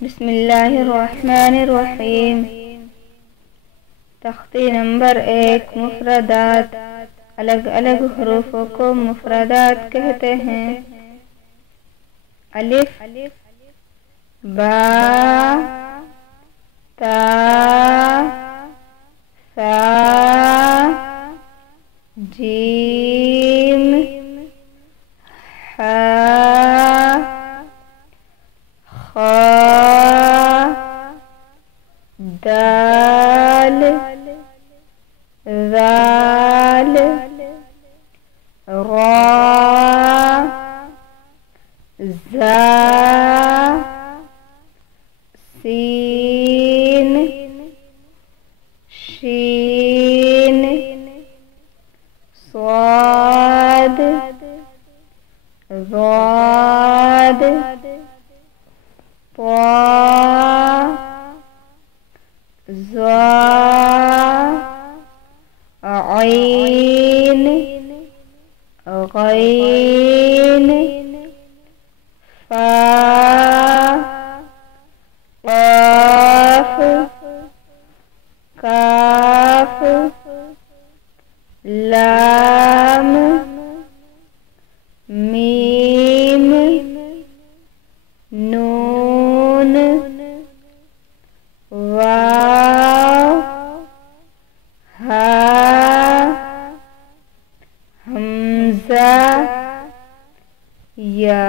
बिस्मिल्लाहिर्रहमानिर्रहीम। तख्ती नंबर 1 मुफरदात। अलग अलग हरूफों को मुफरदात कहते हैं। अलिफ, बा, ता, सा, जीम, हा, खा, दाल, ज़ाल, रा, ज़ा, सीन, शीन, स्वाद, ज़ाद, ता, ज़ा, ऐन, गैन, फा, क़ाफ, काफ, लाम, मीम, नून, वाव, हा, हमज़ा, या।